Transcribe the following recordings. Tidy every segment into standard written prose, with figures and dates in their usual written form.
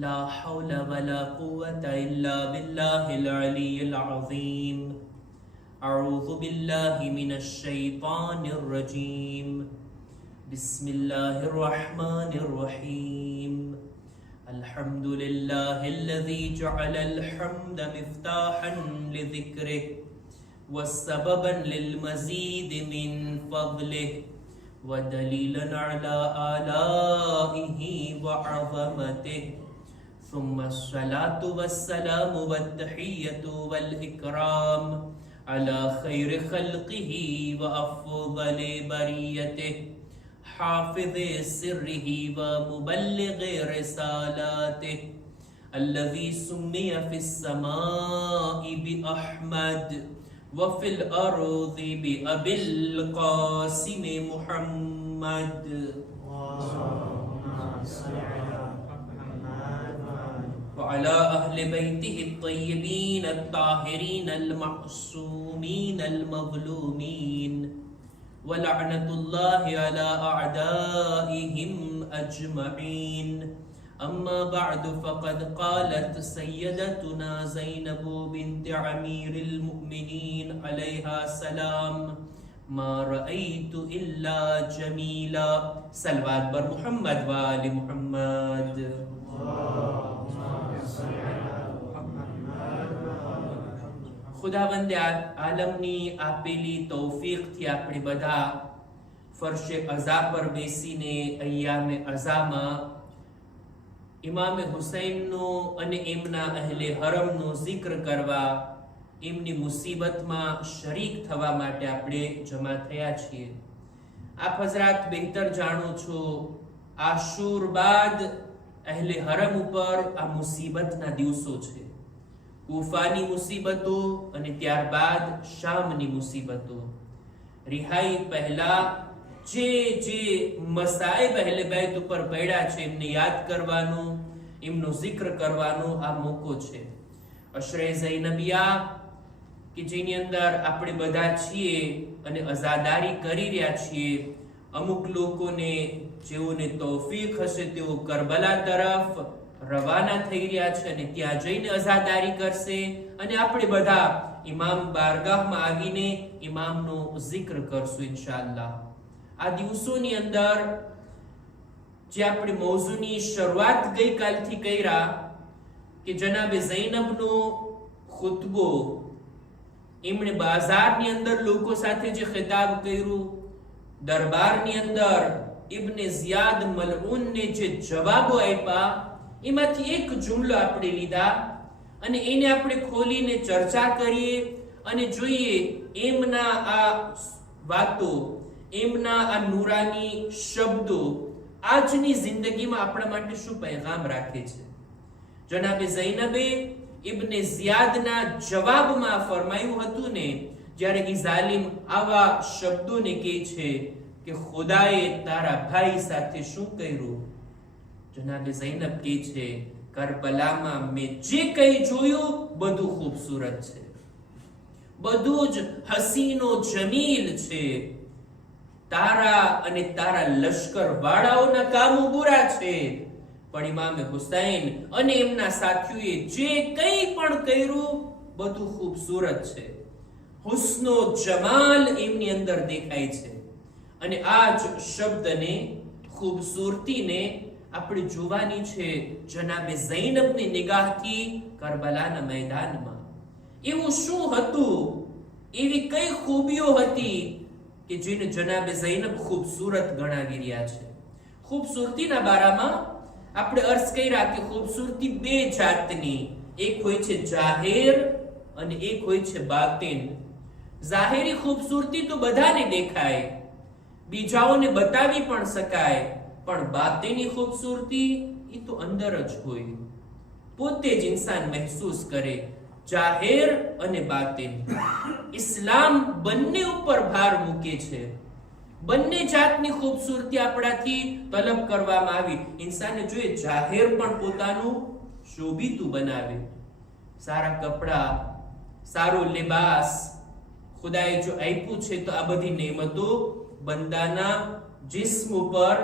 لا حول ولا قوة إلا بالله العلي العظيم. أعوذ بالله من الشيطان الرجيم. بسم الله الرحمن الرحيم. الحمد لله الذي جعل الحمد مفتاحا لذكره وسببا للمزيد من فضله ودليلا على آلائه وعظمته. ثم الصلاة والسلام والتحية والإكرام على خير خلقه وأفضل بريته حافظ سره ومبلغ رسالاته الذي سمي في السماء بأحمد وفي الأرض بأبي القاسم محمد. وعلى أهل بيته الطيبين الطاهرين المعصومين المظلومين ولعنة الله على أعدائهم أجمعين. أما بعد فقد قالت سيدتنا زينب بنت أمير المؤمنين عليها السلام: ما رأيت إلا جميلا. صلوات بر محمد وآل محمد. ખુદાવંદે આલમની આપેલી તૌફીકથી આપણે બધા ફરશે અઝા પર બેસીને અય્યામે અઝામાં ઇમામે હુસૈનનો અને એમના અહેલે હરમનો જિક્ર કરવા, એમની મુસીબતમાં શરીક થવા માટે આપણે જમા થયા છીએ. આપ હઝરાત બહેતર જાણો છો, આશુર બાદ અહેલે હરમ ઉપર આ મુસીબતના દિવસો છે. કૂફાની મુસીબતો અને ત્યારબાદ શામની મુસીબતો. રિહાઈ પહેલા જે મસાઈબ અહેલે બેત ઉપર પડ્યા છે એમને યાદ કરવાનો, એમનો જિક્ર કરવાનો આ મોકો છે. અશરે ઝૈનબિયા કે જેની અંદર આપણે બધા છીએ અને અઝાદારી કરી રહ્યા છીએ. અમુક લોકોને જેઓને તૌફીક હશે તેઓ કરબલા તરફ રવાના થઈ રહ્યા છે અને ત્યાં જઈને અઝાદારી કરશે અને આપણે બધા ઇમામ બારગાહમાં આવીને ઇમામનો જિક્ર કરશું ઇન્શાઅલ્લાહ. આ દિવસોની અંદર જે આપણે મૌઝુની શરૂઆત ગઈકાલથી કર્યા કે જનાબે ઝૈનબનો ખુતબો, એમણે બાજારની અંદર લોકો સાથે જે ખિતાબ કર્યું, દરબારની અંદર ઇબ્ને ઝિયાદ મલઉનને જે જવાબો આપ્યા, એમાંથી એક જુમલો આપણે લીધા અને એને આપણે ખોલીને ચર્ચા કરીએ અને જોઈએ એમના આ વાતો, એમના આ નૂરાની શબ્દો આજની જિંદગીમાં આપણા માટે શું પૈગામ રાખે છે. જનાબે ઝૈનબે ઇબ્ને ઝિયાદના જવાબમાં ફરમાયું હતું ને, જ્યારે એ ઝાલિમ આવા શબ્દોને કહે છે કે ખુદાએ તારા ભાઈ સાથે શું કર્યું, જનાબે ઝૈનબ કહે છે કરબલામાં મેં જે કંઈ જોયું બધું ખૂબસૂરત છે, બધું જ હસીનો જમીલ છે. તારા અને તારા લશ્કર વાળાઓના કામો બુરા છે, પણ ઇમામે હુસૈન અને એમના સાથીઓએ જે કંઈ પણ કર્યું બધું ખૂબસૂરત છે. હુસ્નો જમાલ એમની અંદર દેખાય છે. અને આ જ શબ્દને, ખૂબસૂરતીને આપણે જોવાની છે જનાબે ઝૈનબની નિગાહથી કરબલાના મેદાનમાં. એવું શું હતું, એવી કઈ ખૂબીઓ હતી કે જેને જનાબે ઝૈનબ ખૂબસૂરત ગણાવી રહ્યા છે. ખૂબસૂરતીના બારામાં આપણે અર્થ કર્યા કે ખૂબસૂરતી બે જાતની, એક હોય છે જાહેર અને એક હોય છે બાતિન. જાહેરી ખૂબસૂરતી તો બધાને દેખાય, બીજાઓને બતાવી પણ શકાય, પણ બાતિની ખૂબસૂરતી એ તો અંદર જ હોય, પોતે જ ઇન્સાન મહેસૂસ કરે. જાહેર અને બાતિન, ઇસ્લામ બંને ઉપર ભાર મૂકે છે. બંને જાતની ખૂબસૂરતી આપણાથી તલબ કરવામાં આવી. ઇન્સાને જોઈએ જાહેર પણ પોતાનું શોભિતું બનાવે, સારા કપડા, સારો લિબાસ ખુદાએ જો આપ્યું છે તો આ બધી નેમતો બંદાના जिस्म ઉપર,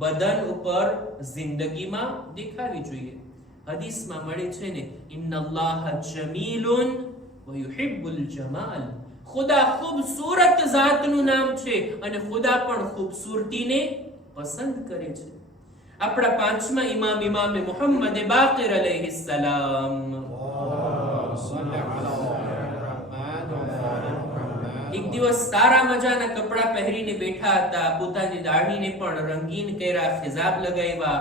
બદન ઉપર, જિંદગીમાં દેખાવી જોઈએ. હદીસમાં મળે છે ને, ઇન્નલ્લાહ જમીલુન વ યુહિબ્બુલ જમાલ. ખુદા ખૂબસૂરત જાતનું નામ છે અને ખુદા પણ ખૂબસૂરતીને પસંદ કરે છે. આપણા પાંચમા ઇમામ ઇમામે મુહમ્મદ બાકિર અલૈહિસ્સલામ એક દિવસ સારા મજાના કપડા પહેરીને બેઠા હતા. પોતાની દાઢીને પણ રંગીન કર્યા, ખિજાબ લગાવ્યા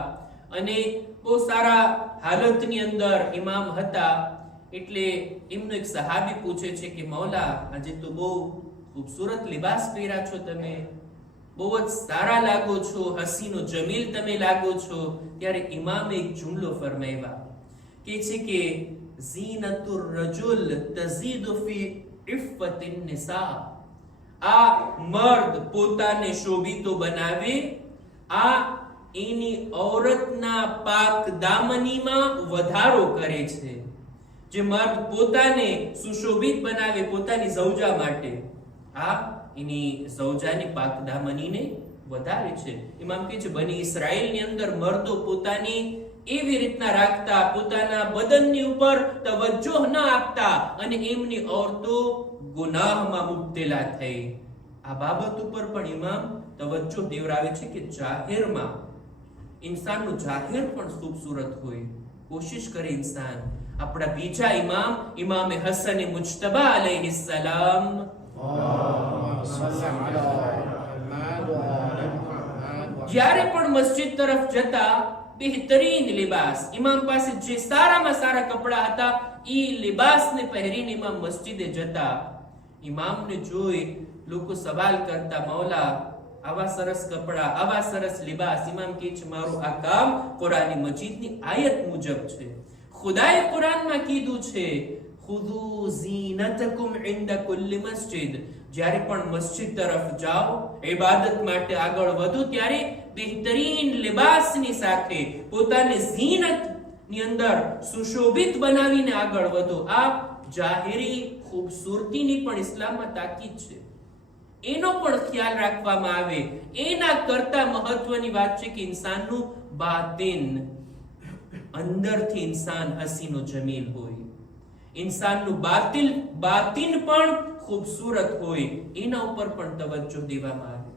અને બહુ સારા હાલતની અંદર ઇમામ હતા. એટલે એમનો એક સહાબી પૂછે છે કે મૌલા, આજે તો બહુ ખૂબસૂરત લિબાસ પહેર્યા છો તમે, બહુ જ સારા લાગો છો, હસીનો જમીલ તમે લાગો છો. ત્યારે ઇમામે એક જુમલો ફરમાવ્યા કે છે કે ઝીનતુર રજુલ તઝીદુ ફી ઇફ્ફતિન નિસા. આ મર્દ પોતાને શોભિતો બનાવે, આ એની ઔરતના પાક દામનીમાં વધારો કરે છે. જે મર્દ પોતાને સુશોભિત બનાવે પોતાની ઝૌજા માટે, આ એની ઝૌજાની પાક દામનીને વધારે છે. ઇમામ કહે છે બની ઇસ્રાઈલની અંદર મર્દો પોતાની એવી રીતના રાખતા, પોતાના બદનની ઉપર તવજ્જો ન આપતા અને એમની ઔરતો ગુનાહમાં મુબ્તલા થઈ. આ બાબત ઉપર પણ ઇમામ તવજ્જો દેવરાવે છે કે જાહેરમાં ઇન્સાનનું જાહેર પણ ખૂબસૂરત હોય. કોશિશ કરે ઇન્સાન. આપણા બીજા ઇમામ ઇમામે હસન મુજતબા અલૈહિસ્સલામ જ્યારે પણ મસ્જિદ તરફ જતા બહેતરીન લિબાસ, ઇમામ પાસે જે સારામાં સારા કપડા હતા એ લિબાસને પહેરીને ઇમામ મસ્જિદે જતા. ઇમામને જોઈ લોકો સવાલ કરતા, મૌલા આવા સરસ કપડા, આવા સરસ લિબાસ. ઇમામ કહે છે મારું આ કામ કુરાન મજીદની આયત મુજબ છે. ખુદાએ કુરાનમાં કીધું છે ખુદુ ઝીનતકુમ ઇન્દા કુલ્લી મસ્જિદ. જ્યારે પણ મસ્જિદ તરફ જાઓ, ઇબાદત માટે આગળ વધો, ત્યારે બહેતરીન લિબાસની સાથે પોતાને ઝીનતની અંદર સુશોભિત બનાવીને આગળ વધો. આ જાહેરી ખૂબસૂરતીની પણ ઇસ્લામમાં તાકીદ છે. એનો પણ ખ્યાલ રાખવામાં આવે. એના કરતા મહત્વની વાત છે કે ઇન્સાનનું બાતિન, અંદરથી ઇન્સાન હસીનો જમીલ હોય, ઇન્સાનનું બાતિન પણ ખૂબસૂરત હોય. એના ઉપર પણ તવજ્જો દેવામાં આવે.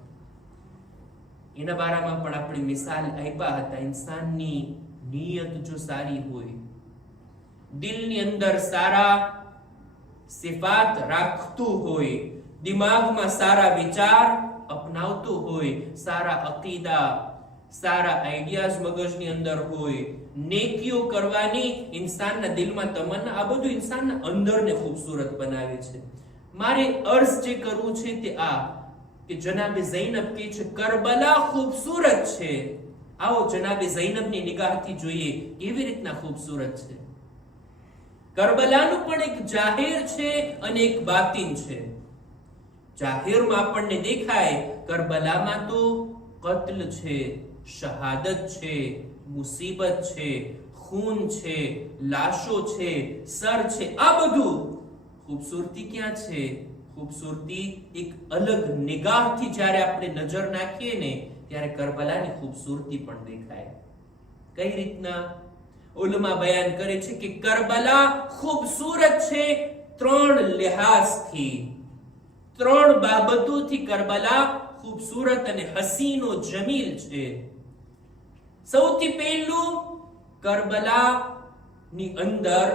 એના બારામાં પણ આપણે મિસાલ આપ્યા હતા. ઇન્સાનની નિયત જો સારી હોય, દિલની અંદર સારા સિફાત રાખતું હોય, દિમાગમાં સારા વિચાર અપનાવતું હોય, સારા અકીદા, સારા આઈડિયાઝ મગજની અંદર હોય, નેકીઓ કરવાની ઇન્સાનના દિલમાં તમન્ના, આ બધું ઇન્સાનના અંદરને ખૂબસૂરત બનાવે છે. મારે અર્ઝ જે કરવું છે તે આ કે જનાબે ઝૈનબ કહે છે કરબલા ખૂબસૂરત છે. આવો જનાબે ઝૈનબની નિગાહથી જોઈએ કેવી રીતના ખૂબસૂરત છે. કરબલાનું પણ એક જાહેર છે અને એક બાતિન છે. જાહેરમાં આપણને દેખાય કરબલામાં તો કત્લ છે, શહાદત છે, મુસીબત છે, ખૂન છે, લાશો છે, સર છે. આ બધું ખૂબસૂરતી ક્યાં છે? ખૂબસૂરતી એક અલગ નિગાહથી જ્યારે આપણે નજર નાખીએ ને ત્યારે કરબલાની ખૂબસૂરતી પણ દેખાય. કઈ રીતના? ઉલમા બયાન કરે છે કે કરબલા ખૂબસૂરત છે 3 લિહાઝથી, 3 બાબતોથી કરબલા ખૂબસૂરત અને હસીનો જમીલ છે. સૌથી પહેલું, કરબલા ની અંદર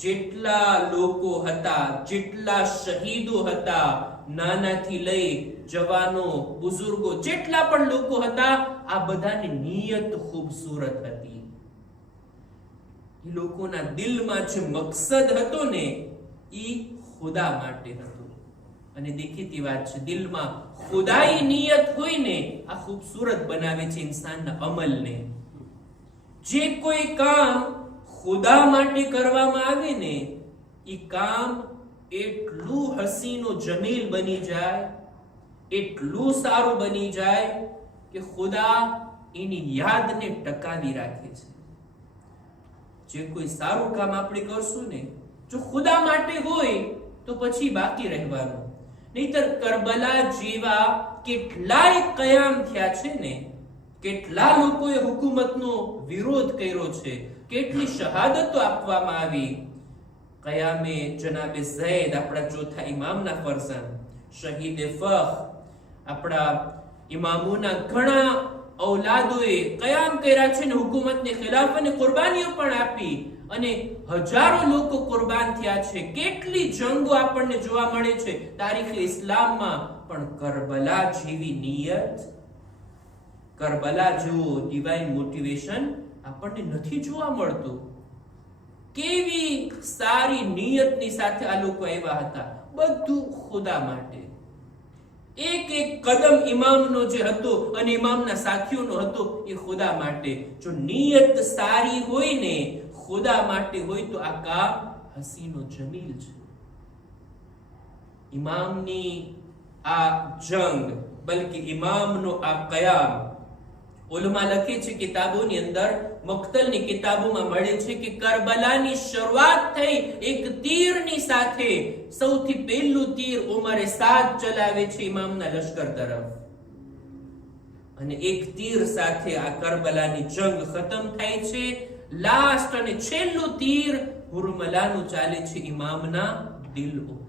જેટલા લોકો હતા, જેટલા શહીદો હતા, નાનાથી લઈ જવાનો, બુઝુર્ગો, જેટલા પણ લોકો હતા, આ બધાની નિયત ખૂબસૂરત હતી. એ લોકોના દિલમાં જે મકસદ હતો ને એ ખુદા માટે હતો. અને દેખીતી વાત છે, દિલમાં ખુદાઈ નિયત હોય ને આ ખૂબસૂરત બનાવે છે ઇન્સાનના અમલને. જે કોઈ કામ ખુદા માટે કરવામાં આવે ને એ કામ એટલું હસીનો જમીલ બની જાય, એટલું સારું બની જાય કે ખુદા એની યાદને ટકાવી રાખે છે. જે કોઈ સારું કામ આપણે કરશું ને જો ખુદા માટે હોય તો પછી બાકી રહેવાનું. નહીતર કરબલા જેવા કેટલાય કયામ થયા છે ને, કેટલા લોકોએ હુકુમતનો વિરોધ કર્યો છે, કેટલી શહાદતો આપવામાં આવી. કયામે જનાબે ઝૈદ, આપણા ચોથા ઇમામના ફરઝંદ, શહીદે ફખ, આપણા ઇમામોના ઘણા ઔલાદોએ કયામ કર્યા છે ને હુકુમતને ખિલાફ અને કુરબાનીઓ પણ આપી અને હજારો લોકો કુરબાન થયા છે. કેટલી જંગો આપણને જોવા મળે છે તારીખ ઇસ્લામમાં, પણ કરબલા જેવી નિયત, કરબલા જેવો ડિવાઇન મોટિવેશન આપણને નથી જોવા મળતું. કેવી સારી નિયતની સાથે આ લોકો આવ્યા હતા, બધું ખુદા માટે. એક એક કદમ ઇમામનો જે હતો અને ઇમામના સાથીઓનો હતો એ ખુદા માટે. જો નિયત સારી હોય ને, ખુદા માટે હોય, તો આ કામ હસીનો જમીલ છે. ઇમામની આ જંગ, બલકે ઇમામનો આ કયામ, ઉલમા લખે છે કિતાબોની અંદર, મક્તલની કિતાબોમાં મળે છે કે કરબલાની શરૂઆત થઈ એક તીરની સાથે. સૌથી પહેલું તીર ઉમરે સાદ ચલાવે છે ઇમામના લશ્કર તરફ, અને એક તીર સાથે આ કરબલાની જંગ ખતમ થાય છે. લાસ્ટ અને છેલ્લું તીર હુરમલાનું ચાલે છે ઇમામના દિલ ઉપર.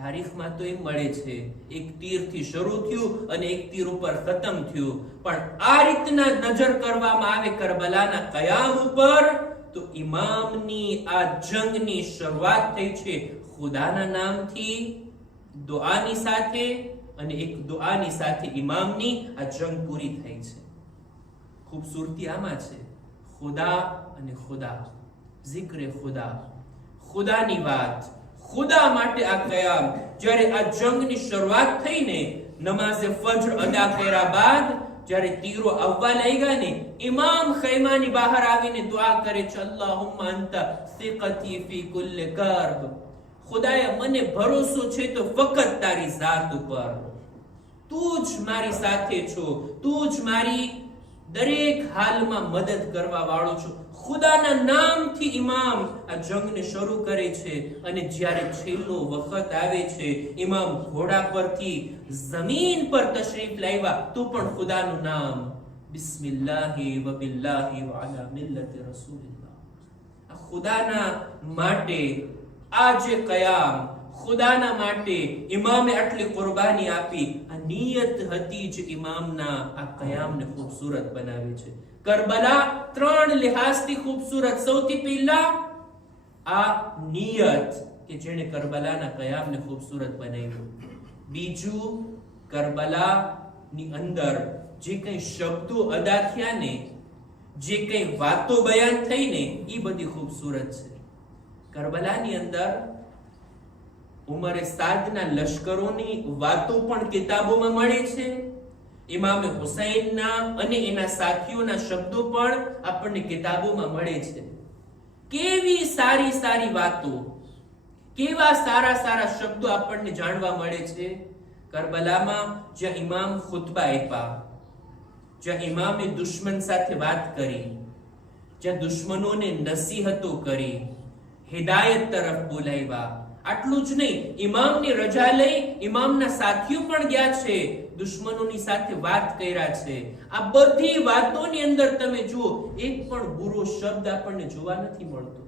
તારીખમાં તો એમ મળે છે એક તીરથી શરૂ થયું અને એક તીર ઉપર ખતમ થયું, પણ આ રીતના નજર કરવામાં આવે કરબલાના કયામ ઉપર, તો ઇમામની આ જંગની શરૂઆત થઈ છે ખુદાના નામથી, દુઆની સાથે, અને એક દુઆની સાથે ઇમામની આ જંગ પૂરી થઈ છે. ખૂબસૂરતી આમાં છે, ખુદા અને ખુદા, zikr ખુદા, ખુદાની વાત, ખુદા માટે આ કયામ. જ્યારે આ જંગની શરૂઆત થઈને નમાઝે ફજર અદા કર્યા બાદ જ્યારે તીરો આવવા લાગ્યા ને, ઇમામ ખૈમાની બહાર આવીને દુઆ કરે છે, અલ્લાહુમ્મા અંતા સિકતી ફી કુલ્લી કર્બ, ખુદાએ મને ભરોસો છે તો ફક્ત તારી ઝાત ઉપર, તું જ મારી સાથે છો, તું જ મારી દરેક હાલમાં મદદ કરવા વાળો છો. ખુદાના નામથી ઇમામ આ જંગને શરૂ કરે છે, અને જ્યારે છેલ્લો વખત આવે છે, ઇમામ ઘોડા પરથી જમીન પર તશરીફ લાવ્યા તો પણ ખુદાનું નામ, બિસ્મિલ્લાહી વ બિલ્લાહી વ અલા મિલ્લતિ રસૂલિલ્લાહ. આ ખુદાના માટે આ જે કયામ, ખુદાના માટે ઇમામે આટલી કુરબાની આપી, આ નિયત હતી જ ઇમામના આ કયામને ખૂબસૂરત બનાવે છે. કરબલા ત્રણ લિહાઝથી ખૂબસૂરત. સૌથી પહેલા આ નિયત કે જેણે કરબલાના કયામને ખૂબસૂરત બનાવ્યો. બીજું, કરબલાની અંદર જે કંઈ શબ્દો અદા થયા ને, જે કંઈ વાતો બયાન થઈ ને, એ બધી ખૂબસૂરત છે. કરબલાની અંદર ઉમરે સાદના લશ્કરોની વાતો પણ કિતાબોમાં મળે છે. ઇમામે હુસૈનના અને એના સાથીઓના શબ્દો પણ આપણને કિતાબોમાં મળે છે. કેવી સારી સારી વાતો, કેવા સારા સારા શબ્દો આપણને જાણવા મળે છે. કરબલામાં જ્યાં ઇમામ ખુતબા આપ્યા, જ્યાં ઇમામે દુશ્મન સાથે વાત કરી, જ્યાં દુશ્મનોને નસીહતો કરી, હિદાયત તરફ બોલાવ્યા. આટલું જ નહીં, ઇમામની રજા લઈ ઇમામના સાથીઓ પણ ગયા છે, દુશ્મનોની સાથે વાત કર્યા છે. આ બધી વાતોની અંદર તમે જુઓ, એક પણ બુરો શબ્દ આપણને જોવા નથી મળતો,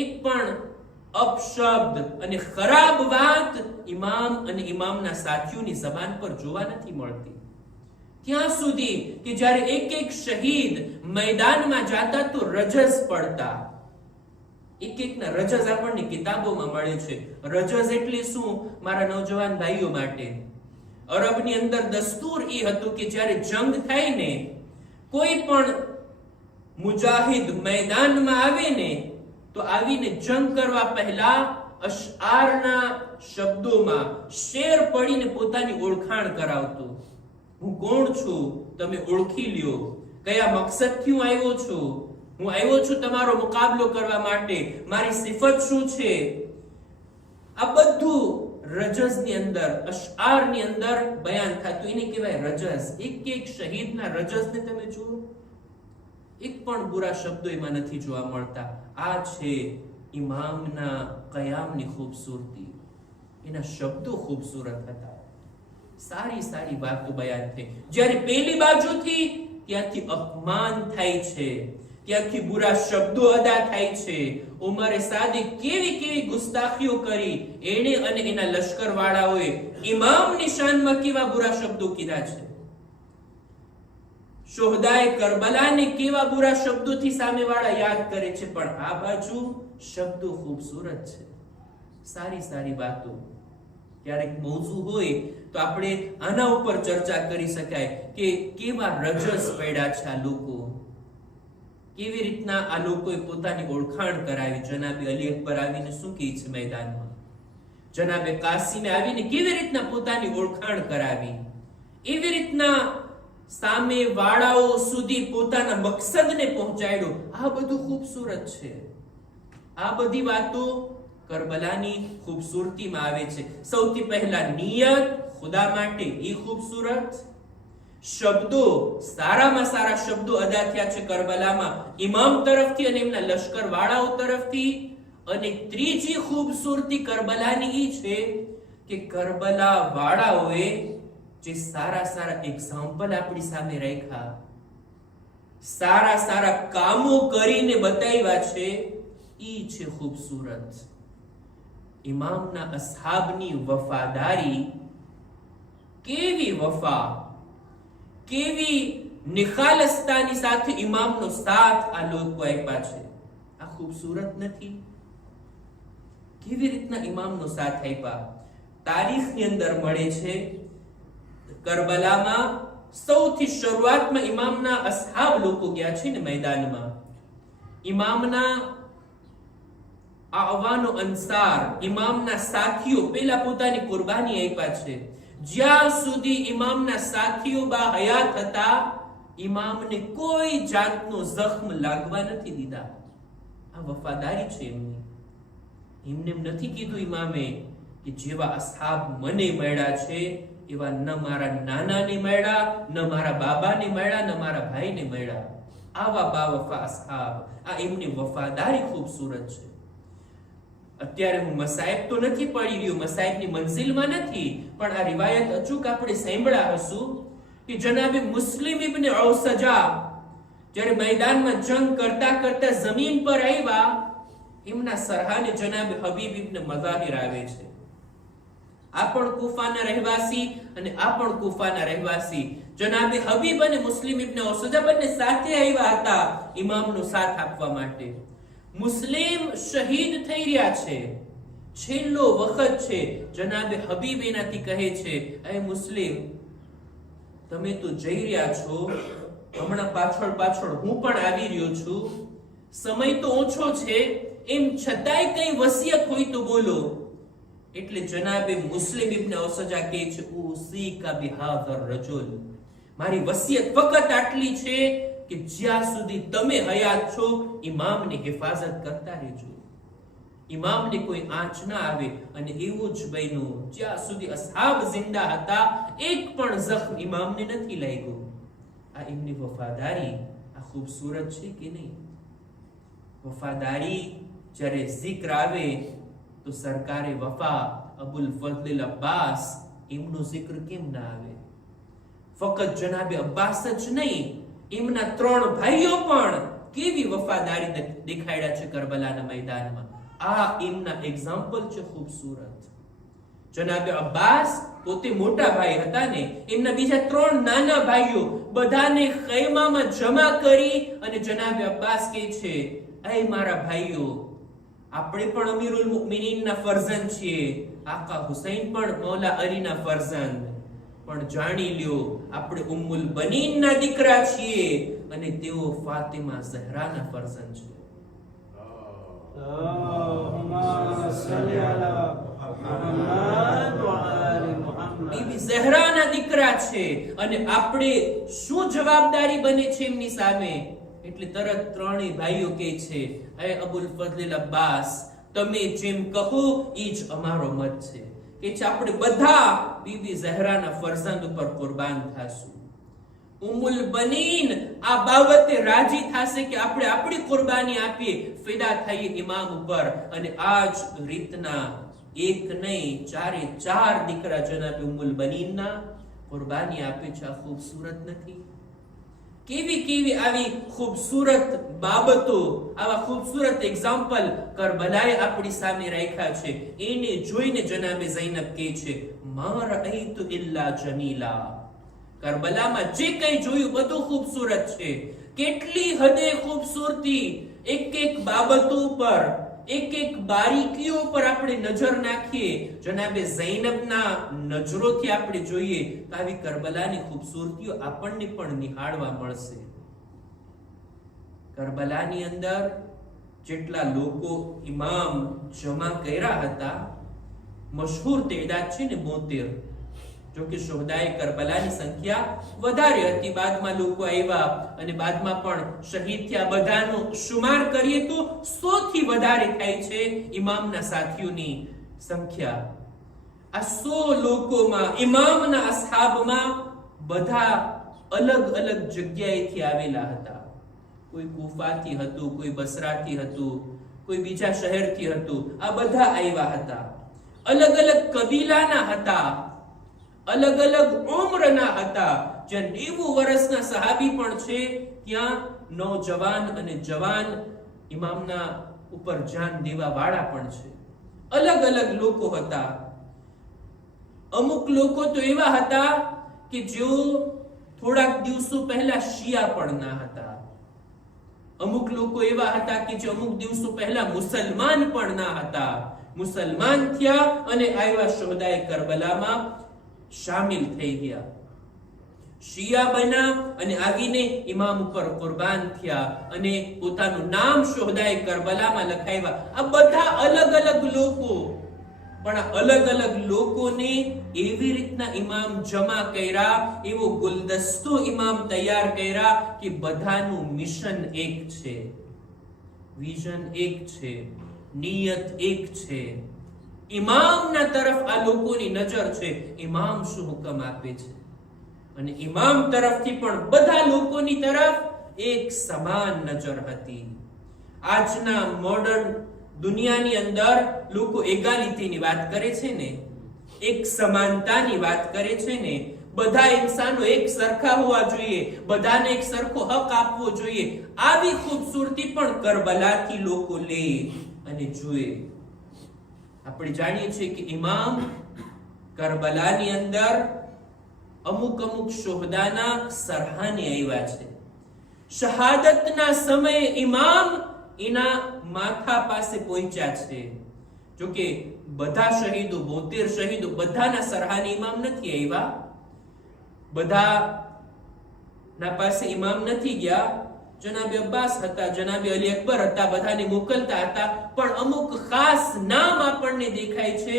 એક પણ અપશબ્દ અને ખરાબ વાત ઇમામ અને ઇમામના સાથીઓની જબાન પર જોવા નથી મળતી. ત્યાં સુધી કે જ્યારે એક એક શહીદ મેદાનમાં જાતા તો રજસ પડતા. એક એકના રજસ આપણને કિતાબોમાં મળે છે. રજસ એટલે શું મારા નૌજવાન ભાઈઓ માટે? અરબની અંદર દસ્તુર એ હતું કે જ્યારે જંગ થાય ને, કોઈ પણ મુજાહિદ મેદાનમાં આવે ને, તો આવીને જંગ કરવા પહેલા અશઆરના શબ્દોમાં શેર પડીને પોતાની ઓળખાણ કરાવતો. હું કોણ છું તમે ઓળખી લ્યો, કયા મકસદથી હું આવ્યો છું, હું આવ્યો છું તમારો મુકાબલો કરવા માટે, મારી સિફત શું છે. આ બધું રજઝની અંદર, અશઆરની અંદર બયાન થતું. એને કહેવાય રજઝ. એક એક શહીદના રજઝને તમે જુઓ, એક પણ બુરા શબ્દો એમાં નથી જોવા મળતા. આ છે ઇમામના કયામની ખૂબસૂરતી. એના શબ્દો ખૂબસૂરત હતા, સારી સારી વાતો બયાન થઈ. જ્યારે પેલી બાજુથી ત્યાંથી અપમાન થાય છે, ત્યાંથી બુરા શબ્દો અદા થાય છે. ઉમરે સાદે કેવી કેવી ગુસ્તાખીઓ કરી, એને અને એના લશ્કર વાળાઓએ ઇમામની શાનમાં કેવા બુરા શબ્દો કીધા છે. શોહદાએ કરબલાને કેવા બુરા શબ્દોથી સામેવાળા યાદ કરે છે. પણ આ બાજુ શબ્દો ખૂબસૂરત છે, સારી સારી વાતો. ક્યારેક મૌજુ હોય તો આપણે આના ઉપર ચર્ચા કરી શકાય કે કેવા રજસ પડ્યા છે આ લોકો, કેવી રીતના આ લોકોએ પોતાની ઓળખાણ કરાવી. જનાબે અલી અકબર આવીને શું કહે છે મેદાનમાં, જનાબે કાસિમે આવીને કેવી રીતના પોતાની ઓળખાણ કરાવી, એવી રીતના સામે વાળાઓ સુધી પોતાના મકસદને પહોંચાડ્યો. આ બધું ખૂબસૂરત છે. આ બધી વાતો કરબલાની ખૂબસૂરતીમાં આવે છે. સૌથી પહેલા નિયત ખુદા માટે, એ ખૂબસૂરત. શબ્દો, સારામાં સારા શબ્દો અદા થયા છે કરબલામાં ઇમામ તરફથી અને એમના લશ્કર વાળાઓ તરફથી. અને ત્રીજી ખૂબસૂરતી કરબલાની એ છે કે કરબલા વાળાઓએ જે સારા સારા એક્ઝામ્પલ આપણી સામે રાખ્યા, સારા સારા કામો કરીને બતાવ્યા છે, ઈ છે ખૂબસૂરત. ઇમામના અસહાબની વફાદારી, કેવી વફા, કેવી નિખાલસતાની સાથે ઇમામનો સાથ આ લોકો આપ્યા છે. આ ખૂબસૂરત નથી? કેવી રીતના ઇમામનો સાથ આપ્યા. તારીખની અંદર મળે છે કરબલામાં સૌથી શરૂઆતમાં ઇમામના અસહાબ લોકો ગયા છે ને મેદાનમાં. ઇમામના આવાનો અંસાર, ઇમામના સાથીઓ પેલા પોતાની કુરબાની આપ્યા છે. જ્યાં સુધી ઇમામના સાથીઓ બા હયાત હતા, ઇમામને કોઈ જાતનો જખ્મ લાગવા નથી દીધા. આ વફાદારી છે એમની. એમને નથી કીધું ઇમામે કે જેવા અસહાબ મને મળ્યા છે એવા ન મારા નાનાને મળ્યા, ન મારા બાબાને મળ્યા, ન મારા ભાઈને મળ્યા. આવા બાવફા અસહાબ, આ એમની વફાદારી ખૂબસૂરત છે. અત્યારે હું મસાઈબ તો નથી પડી રહ્યો, મસાઈબની મંઝિલમાં નથી, પણ આ રિવાયત અચૂક આપણે સાંભળ્યા હશું કે જનાબે મુસ્લિમ ઇબ્ન ઔસજા જ્યારે મેદાનમાં જંગ કરતા કરતા જમીન પર આવ્યા, એમના સરહાને જનાબે હબીબ ઇબ્ન મઝાહિર આવે છે. આ પણ કુફાના રહેવાસી અને આ પણ કુફાના રહેવાસી. જનાબે હબીબ અને મુસ્લિમ ઇબ્ન ઔસજા બંને સાથે આવ્યા હતા ઇમામનો સાથ આપવા માટે. મુસ્લિમ શહીદ થઈ રહ્યા છે, છેલ્લો વખત છે. જનાબે હબીબ એનાથી કહે છે, એ મુસ્લિમ, તમે તો જઈ રહ્યા છો, હમણાં પાછળ પાછળ હું પણ આવી રહ્યો છું, સમય તો ઓછો છે, એમ છતાંય કઈ વસિયત હોય તો બોલો. એટલે જનાબે મુસ્લિમ ઇબ્ન ઔસજા કહે છે, ઉસીકા બિહાઝર રજુલ, મારી વસિયત ફક્ત આટલી છે કે જ્યાં સુધી તમે હયાત છો ઇમામની હિફાજત કરતા રહેજો, ઇમામને કોઈ આંચ ના આવે. અને એવું જ બન્યું, જ્યાં સુધી અસહાબ જિંદા હતા એક પણ જખ્મ ઇમામને નથી લાગ્યો. આ એમની વફાદારી, આ ખૂબસૂરત છે કે નહીં? વફાદારી જ્યારે જિક્ર આવે તો સરકારે વફા અબુલ ફઝલ અબ્બાસ, એમનો જિક્ર કેમ ના આવે? ફક્ત જનાબે અબ્બાસ જ નહીં, એમના 3 ભાઈઓ પણ કેવી વફાદારી દેખાડ્યા છે કરબલાના મેદાનમાં. આ એમના એક્ઝામ્પલ છે ખૂબસૂરત. જનાબે અબ્બાસ પોતે મોટા ભાઈ હતા ને, એમના બીજા 3 નાના ભાઈઓ બધાને ખૈમામાં જમા કરી અને જનાબે અબ્બાસ કહે છે, એ મારા ભાઈઓ, આપણે પણ અમીરુલ મુમિનીનના ફરઝંદ છીએ, આકા હુસૈન પણ મૌલા અલીના ફરઝંદ, પણ જાણી લ્યો આપણે ઉમ્મુલ બનીનના દીકરા છીએ અને તેઓ ફાતિમા ઝહરાના ફરઝંદ છે. બીબી ઝહરાના દીકરા છે અને આપણે શું જવાબદારી બને છે એમની સામે? એટલે તરત 3 ભાઈઓ કહે છે, એ અબુલ ફઝલ અબ્બાસ, તમે જેમ કહો એ જ અમારો મત છે કે આપણે બધા બીબી ઝહરાના ફરઝંદ ઉપર કુરબાન થાશું. ઉમ્મુલ બનીન આ બાબતે રાજી થશે કે આપણે આપણી કુરબાની આપીએ, ફિદા થઈએ ઇમામ ઉપર. અને આ જ રીતના એક નહીં 4 દીકરા જનાબે ઉમ્મુલ બનીનના કુરબાની આપે છે. આ ખૂબસૂરત નથી? કેવી કેવી આવી ખૂબસૂરત બાબતો, આવા ખૂબસૂરત એક્ઝામ્પલ કરબલાએ આપણી સામે રાખ્યા છે. એને જોઈને જનાબે ઝૈનબ કહે છે, મા રઅઈતુ ઇલ્લા જમીલા. કરબલામાં જે કંઈ જોયું બધું ખૂબસૂરત છે. કેટલી હદે ખૂબસૂરતી, એક એક બાબતો પર, એક એક બારીકીઓ પર આપણે નજર નાખીએ, જનાબે ઝૈનબના નજરોથી આપણે જોઈએ તો આવી કરબલાની ખૂબસૂરતીઓ આપણને પણ નિહાળવા મળશે. કરબલાની અંદર જેટલા લોકો ઇમામ જમા કર્યા હતા, મશહૂર તેદાદ છે ને 72. જો કે શુહદાએ કરબલાની સંખ્યા વધારે હતી. બાદમાં લોકો આવ્યા અને બાદમાં પણ શહીદ થયા. બધાનો શુમાર કરીએ તો 100 થી વધારે થાય છે ઇમામના સાથીઓની સંખ્યા. આ 100 લોકોમાં, ઇમામના અસહાબમાં બધા અલગ અલગ જગ્યાએથી આવેલા હતા. કોઈ કુફાથી હતું, કોઈ બસરાથી હતું, કોઈ બીજા શહેરથી હતું. આ બધા આવ્યા હતા. અલગ અલગ કબીલાના હતા, અલગ અલગ ઉંમરના હતા. જ્યાં 90 વર્ષના સહાબી પણ છે, ત્યાં નૌજવાન અને જવાન ઇમામના ઉપર જાન દેવા વાળા પણ છે. અલગ અલગ લોકો હતા. અમુક લોકો તો એવા હતા કે જેઓ થોડાક દિવસો પહેલા શિયા પણ ના હતા. અમુક લોકો એવા હતા કે જે અમુક દિવસો પહેલા મુસલમાન પણ ના હતા. મુસલમાન થયા અને આવ્યા શુહદાએ કરબલામાં શામિલ થઈ ગયા. શિયા બન્યા અને આવીને ઇમામ ઉપર કુરબાન થયા અને પોતાનું નામ શુહદાએ કરબલામાં લખાવ્યા. આ બધા અલગ અલગ લોકો, પણ આ અલગ અલગ લોકોને એવી રીતના ઇમામ જમા કર્યા, એવો ગુલદસ્તો ઇમામ તૈયાર કર્યા કે બધાનું મિશન એક છે, વિઝન એક છે, નિયત એક છે. ઇમામના તરફ આ લોકોની નજર છે. ઇમામ શું હુકમ આપે છે, અને ઇમામ તરફથી પણ બધા લોકોની તરફ એક સમાન નજર હતી. આજના મોડર્ન દુનિયાની અંદર લોકો એગાલિટીની વાત કરે છે ને, એક સમાનતાની વાત કરે છે ને, બધા ઇન્સાનો એક સરખા હોવા જોઈએ, બધાને એક સરખો હક આપવો જોઈએ. આવી ખૂબસૂરતી પણ કરબલાથી લોકો લે અને જુએ. આપણે જાણીએ છીએ કે ઇમામ કરબલાની અંદર અમુક અમુક શુહદાના સરહાને આવ્યા છે. શહાદતના સમયે ઇમામ એના માથા પાસે પહોંચ્યા છે. જો કે બધા શહીદો, 72 શહીદો, બધાના સરહાને ઇમામ નથી આવ્યા, બધાના પાસે ઇમામ નથી ગયા. જનાબે અબ્બાસ હતા, જનાબે અલી અકબર હતા, બધાને મોકલતા હતા. પણ અમુક ખાસ નામ આપણને દેખાય છે.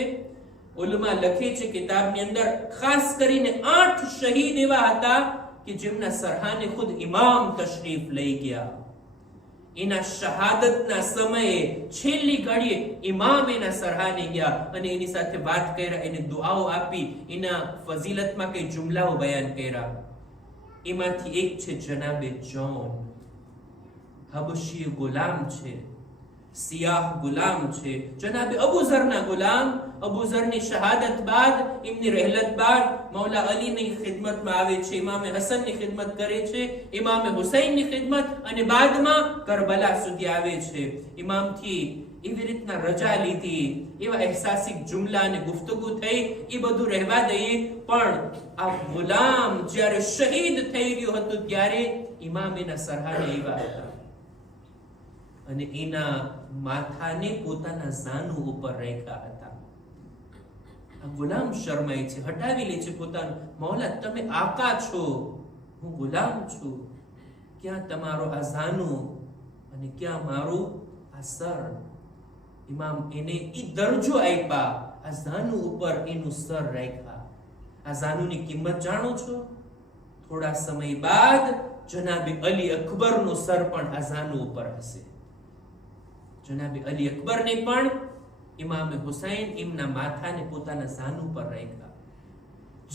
ઉલમા લખે છે કિતાબની અંદર, ખાસ કરીને 8 શહીદ એવા હતા કે જેમના સરહાને ખુદ ઇમામ તશરીફ લઈ ગયા. એના શહાદતના સમયે છેલ્લી ઘડીએ ઇમામ એના સરહાને ગયા અને એની સાથે વાત કર્યા, એને દુઆઓ આપી, એના ફઝીલતમાં કઈ જુમલાઓ બયાન કર્યા. એમાંથી એક છે જનાબે જોન. હબશી ગુલામ છે, સિયાહ ગુલામ છે, જનાબે અબુઝરના ગુલામ. અબુઝરની શહાદત બાદ, એમની રહેલત બાદ મૌલા અલીની ખિદમતમાં આવે છે, ઇમામે હસનની ખિદમત કરે છે, ઇમામે હુસૈનની ખિદમત, અને બાદમાં કરબલા સુધી આવે છે. ઇમામથી એવી રીતના રજા લીધી, એવા અહેસાસિક જુમલા અને ગુફ્તગુ થઈ, એ બધું રહેવા દઈએ. પણ આ ગુલામ જ્યારે શહીદ થઈ રહ્યો હતો ત્યારે ઇમામ એના સરહાને આવ્યા હતા અને એના માથાને પોતાના ઝાનુ ઉપર રાખ્યા હતા. આ ગુલામ શરમાય છે, હટાવી લે છે પોતાનું. મૌલા, તમે આકા છો, હું ગુલામ છું. ક્યાં તમારો આ ઝાનુ અને ક્યાં મારું આ સર? ઇમામ એને ઈ દરજો આપ્યા, આ ઝાનુ ઉપર એનું સર રાખ્યા. આ ઝાનુની કિંમત જાણો છો? થોડા સમય બાદ જનાબે અલી અકબરનો સર પણ આ ઝાનુ ઉપર હશે. જનાબે અલી અકબરને પણ ઇમામે હુસૈન એમના માથાને પોતાના ઝાનુ પર રાખ્યા.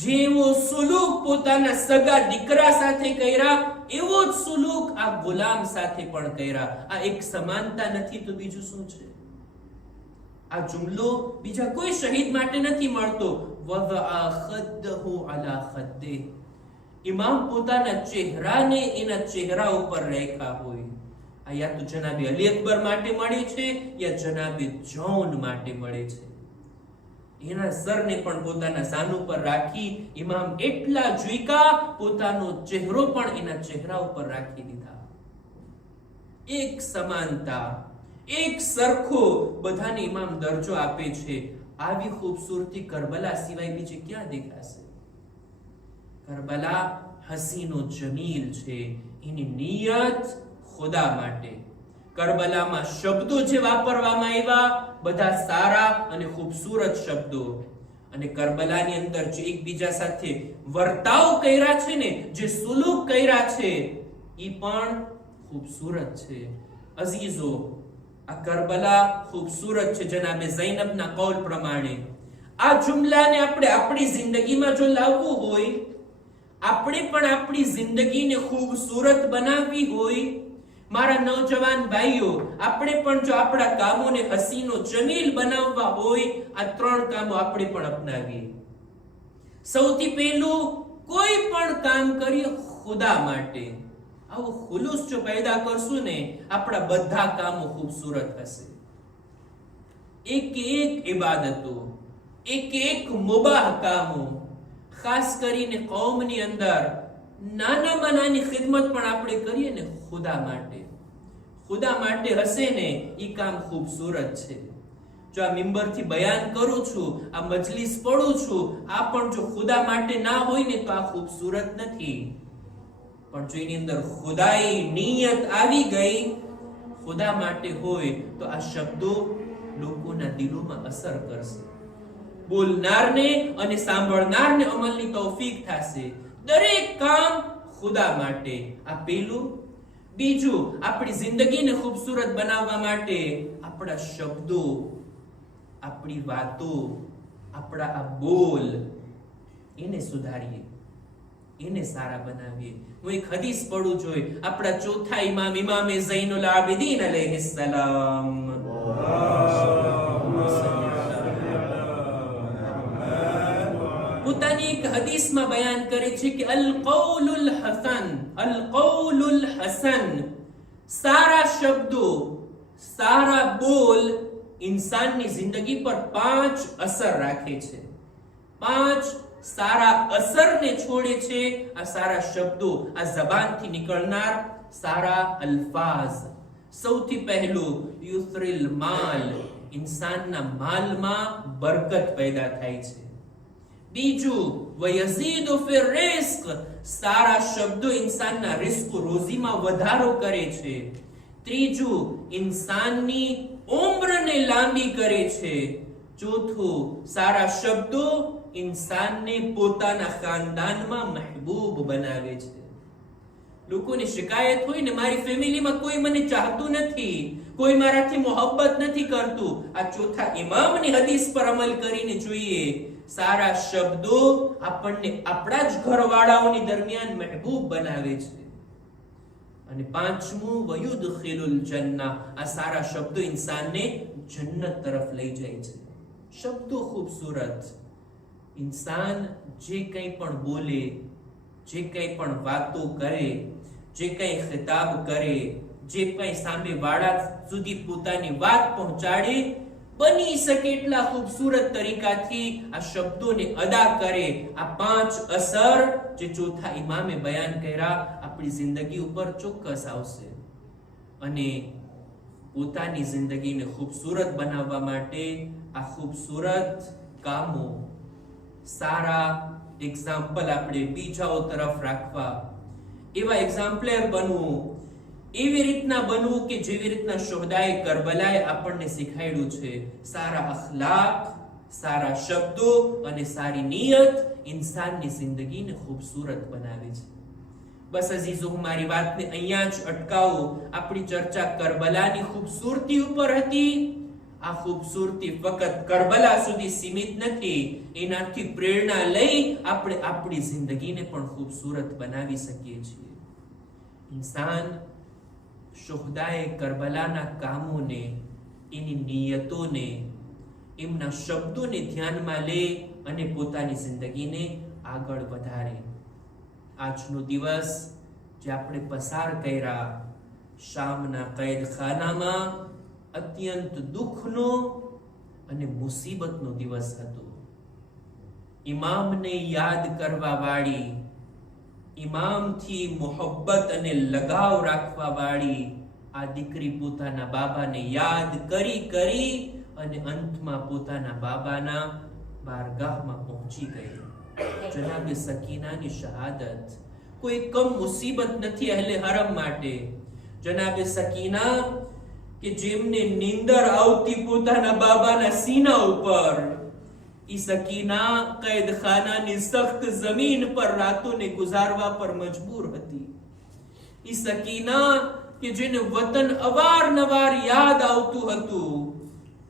જેવો સુલુક પોતાના સગા દીકરા સાથે કર્યા, એવો જ સુલુક આ ગુલામ સાથે પણ કર્યા. આ એક સમાનતા નથી તો બીજું શું છે? આ જુમલો બીજા કોઈ શહીદ માટે નથી મળતો. વદઅ ખદ્દહુ અલા ખદ્દિહ. ઇમામ પોતાના ચહેરાને એના ચહેરા ઉપર રાખ્યા હોય. આ યા તો જનાબે અલી અકબર માટે મળે છે યા જનાબે જૌન માટે મળે છે. એના સરને પણ પોતાના સાન ઉપર રાખી ઇમામ એટલા ઝુકા પોતાનો ચહેરો પણ એના ચહેરા ઉપર રાખી દીધા. એક સમાનતા, એક સરખો બધાને ઇમામ દરજ્જો આપે છે. આવી ખૂબસૂરતી કરબલા સિવાય બીજે ક્યાં દેખાશે? કરબલા હસીનો જમીલ છે. એની નિયત ખુદા માટે. કરબલામાં શબ્દો જે વાપરવામાં આવ્યા બધા સારા અને ખૂબસૂરત શબ્દો, અને કરબલાની અંદર જે એકબીજા સાથે વર્તાવ કર્યા છે ને, જે સુલુક કર્યા છે એ પણ ખૂબસૂરત છે. અઝીઝો, આ કરબલા ખૂબસૂરત છે. જનાબે ઝૈનબના કૌલ પ્રમાણે આ જુમલાને આપણે આપણી જિંદગીમાં જો લાવવું હોય, આપણે પણ આપણી જિંદગીને ખૂબસૂરત બનાવવી હોય, મારા નૌજવાન ભાઈઓ, આપણે પણ જો આપણા કામોને હસીનો જમીલ બનાવવા હોય, આ 3 કામો આપણે પણ અપનાવીએ. સૌથી પહેલું, કોઈ પણ કામ કરીએ ખુદા માટે. આવો ખુલુસ જો પેદા કરશું ને, આપણા બધા કામો ખૂબસૂરત હશે. એક એક ઇબાદતો, એક એક મુબાહ કામો, ખાસ કરીને કૌમની અંદર નાનામાં નાની ખિદમત પણ આપણે કરીએ ને ખુદા માટે, ખુદા માટે હશે ને, એ કામ ખૂબસૂરત છે. જો આ મિંબરથી બયાન કરું છું, આ મજલિસ પઢું છું, આ પણ જો ખુદા માટે ના હોય ને તો આ ખૂબસૂરત નથી. પણ જો એની અંદર ખુદાઈ નિયત આવી ગઈ, ખુદા માટે હોય, તો આ શબ્દો લોકોના દિલોમાં અસર કરશે. બોલનારને અને સાંભળનારને અમલની તૌફીક થશે. દરેક કામ ખુદા માટે. આ પહેલું. બીજું, આપણી જિંદગીને ખૂબસૂરત બનાવવા માટે આપણા શબ્દો, આપણી વાતો, આપણા આ બોલ, એને સુધારીએ, એને સારા બનાવીએ. હું એક હદીસ પઢું જોઈ, આપણા ચોથા ઇમામ ઇમામે ઝૈનુલ આબિદીન અલૈહિસ્સલામ પોતાની એક હદીસમાં બયાન કરે છે કે અલ કૌલુલ હસન, સારા શબ્દો, સારા બોલ ઇન્સાનની જિંદગી પર 5 અસર રાખે છે. 5 સારા અસરને છોડે છે આ સારા શબ્દો, આ જબાનથી નીકળનાર સારા અલ્ફાઝ. સૌથી પહેલું, યુસરિલ માલ, ઇન્સાનના માલમાં બરકત પેદા થાય છે. બીજું, વયઝીદુ ફિર રિઝ્ક, સારા શબ્દો ઇન્સાનના રિઝ્ક રોજીમાં વધારો કરે છે. ત્રીજું, ઇન્સાનની ઉંમરને લાંબી કરે છે. ચોથું, સારા શબ્દો ઇન્સાનને પોતાના ખાનદાનમાં મહેબૂબ બનાવે છે. લોકોની શિકાયત હોય ને, મારી ફેમિલીમાં કોઈ મને ચાહતું નથી, કોઈ મારાથી મોહબ્બત નથી કરતું. આ ચોથા ઇમામની હદીસ પર અમલ કરીને જોઈએ, સારા શબ્દો આપણને આપણા જ ઘરવાળાઓની દરમિયાન મહેબૂબ બનાવે છે. અને પાંચમું, વયુદખિલુલ જન્નહ, આ સારા શબ્દો ઇન્સાનને જન્નત તરફ લઈ જાય છે. શબ્દો ખૂબસૂરત. ઇન્સાન જે કંઈ પણ બોલે, જે કંઈ પણ વાતો કરે, જે કંઈ ખિતાબ કરે, જે કંઈ સામે વાળા સુધી પોતાની વાત પહોંચાડે, બની શકે એટલા ખૂબસૂરત તરીકાથી આ શબ્દોને અદા કરે. આ 5 અસર જે ચોથા ઇમામે બયાન કર્યા, આપણી જિંદગી ઉપર ચોક્કસ આવશે. અને પોતાની જિંદગીને ખૂબસૂરત બનાવવા માટે આ ખૂબસૂરત કામો, સારા એક્ઝામ્પલ આપણે બીજાઓ તરફ રાખવા, એવા એક્ઝામ્પલર બનવું, એવી રીતના બનવું કે જેવી રીતના શુહદાએ કરબલાએ આપણને શીખવાડ્યું છે. સારા અખલાક, સારા શબ્દો અને સારી નિયત ઇન્સાનની જિંદગીને ખૂબસૂરત બનાવે છે. બસ અઝીઝો, હું મારી વાતને અહીંયા જ અટકાવું. આપણી ચર્ચા કરબલાની ખૂબસૂરતી ઉપર હતી. આ ખૂબસૂરતી ફક્ત કરબલા સુધી સીમિત નથી. એનાથી પ્રેરણા લઈ આપણે આપણી જિંદગીને પણ ખૂબસૂરત બનાવી શકીએ છીએ. ઇન્સાન શુહદાએ કરબલાના કામોને, એની નિયતોને, એમના શબ્દોને ધ્યાનમાં લે અને પોતાની જિંદગીને આગળ વધારે. આજનો દિવસ જે આપણે પસાર કર્યા શામના કૈદખાનામાં અત્યંત દુઃખનો અને મુસીબતનો દિવસ હતો. ઇમામને યાદ કરવા વાળી, ઇમામથી મોહબ્બત અને લગાવ રાખવા વાળી આ દીકરી પોતાના બાબાને યાદ કરી અને અંતમાં પોતાના બાબાના બારગાહમાં પહોંચી ગઈ. જનાબે સકીનાની શહાદત કોઈ કમ મુસીબત નથી અહેલે હરમ માટે. જનાબે સકીના કે જેમને નીંદર આવતી પોતાના બાબાના સીના ઉપર, ઈ સકીના કૈદખાનાની સખ્ત જમીન પર રાતોને ગુજારવા પર મજબૂર હતી. ઈ સકીના કે જેને વતન અવારનવાર યાદ આવતું હતું,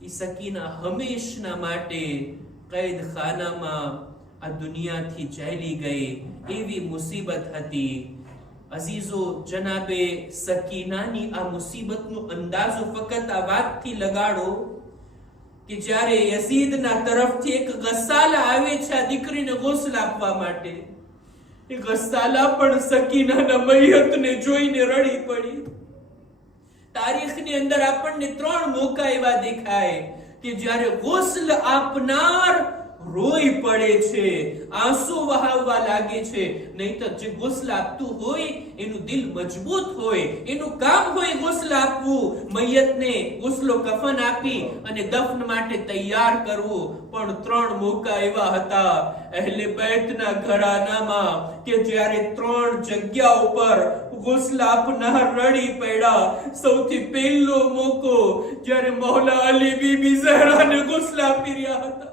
ઈ સકીના હંમેશના માટે કૈદખાનામાં આ દુનિયાથી ચાલી ગઈ એવી મુસીબત હતી. અઝીઝો, જનાબે સકીનાની આ મુસીબતનો અંદાજો ફક્ત આ વાતથી લગાડો કે જ્યારે યઝીદના તરફથી એક ગસ્સાલા આવે છે આ દીકરીને ગોસલ આપવા માટે, એ ગસ્સાલા પણ સકીનાના મૈયતને જોઈને રડી પડી. તારીખની અંદર આપણને 3 મોકા એવા દેખાય કે જ્યારે ગોસલ આપનાર રોઈ પડે છે, આંસુ વહાવવા લાગે છે. નહીતર જે ગોસલ આપતું હોય એનું દિલ મજબૂત હોય, એનું કામ હોય ગોસલ આપવું, મૈયતને ગોસલો કફન આપી અને દફન માટે તૈયાર કરવું. પણ 3 મોકા એવા હતા અહેલે બેતના ઘરાનામાં કે જ્યારે 3 જગ્યા ઉપર ગોસલ આપનાર રડી પડ્યા. સૌથી પહેલો મોકો જ્યારે મૌલા અલી બીબી ઝહરાને ગોસલ આપી રહ્યા હતા.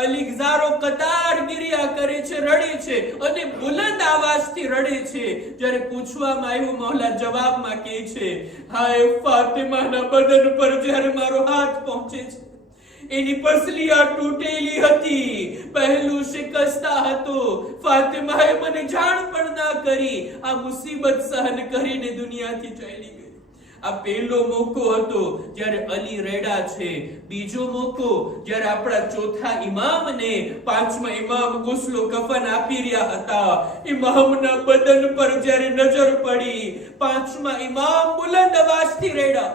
અલી ઝારો કતાર ગિરિયા કરે છે, રડે છે અને બુલંદ અવાજથી રડે છે. જ્યારે પૂછવામાં આવ્યું, મૌલા જવાબમાં કહે છે, હાય ફાતિમાના બદન પર જ્યારે મારો હાથ પહોંચે છે, એની પસલિયા તૂટેલી હતી, પહેલું શિકસ્તા હતો. ફાતિમાએ મને જાણ પણ ના કરી, આ મુસીબત સહન કરીને દુનિયાથી ચાલી ગઈ. આ પહેલો મોકો હતો જ્યારે અલી રેડા છે. બીજો મોકો જ્યારે આપણા ચોથા ઇમામને, 5મા ઇમામ ગુસ્લો કફન આપી રહ્યા હતા, ઇમામના બદન પર જ્યારે નજર પડી, 5મા ઇમામ બુલંદ અવાજથી રેડા.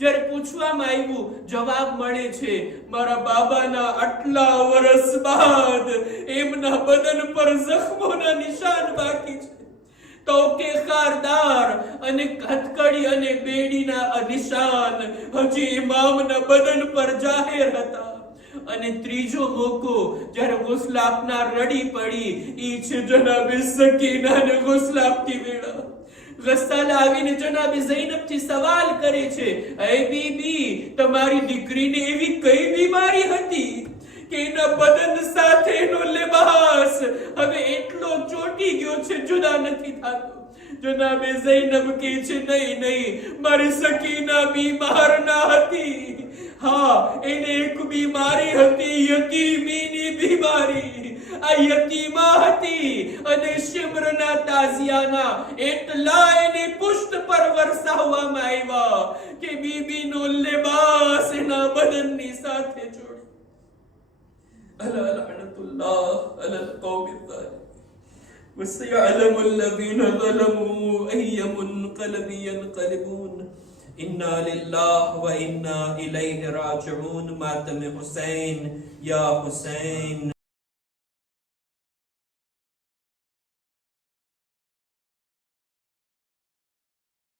જ્યારે પૂછવામાં આવ્યું, જવાબ મળે છે, મારા બાબાના આટલા વર્ષ બાદ એમના બદન પર જખ્મોના નિશાન બાકી છે. તોકે ખારદાર અને હથકડી અને બેડીના નિશાન હજી ઇમામના બદન પર જાહેર હતા. અને ત્રીજો મોકો જ્યારે ગોસલ આપનાર રડી પડી, ઈ છે જનાબે સકીનાને ગોસલ આપતી વેળા. ગસ્સાલા આવીને જનાબે ઝૈનબથી સવાલ કરે છે, એ બીબી, તમારી દીકરીને એવી કઈ બીમારી હતી કે એના બદન સાથેનો લિબાસ હવે એટલો ચોટી ગયો છે, જુદા નથી થતો. જનાબે ઝૈનબ કહે છે, નહીં, મારી સકીના બીમાર ના હતી. હા, એને એક બીમારી હતી, યતીમીની બીમારી. આ યતીમા હતી અને શિમરના તાઝિયાના એટલા એની પુષ્ટ પર વરસાવવામાં આવ્યા કે બીબીનો લિબાસ એના બદનની સાથે જોડે. ألا لعنة الله على القوم الظالمين وسيعلم الذين ظلموا أي منقلب ينقلبون إنا لله وإنا إليه راجعون. ماتم حسين يا حسين.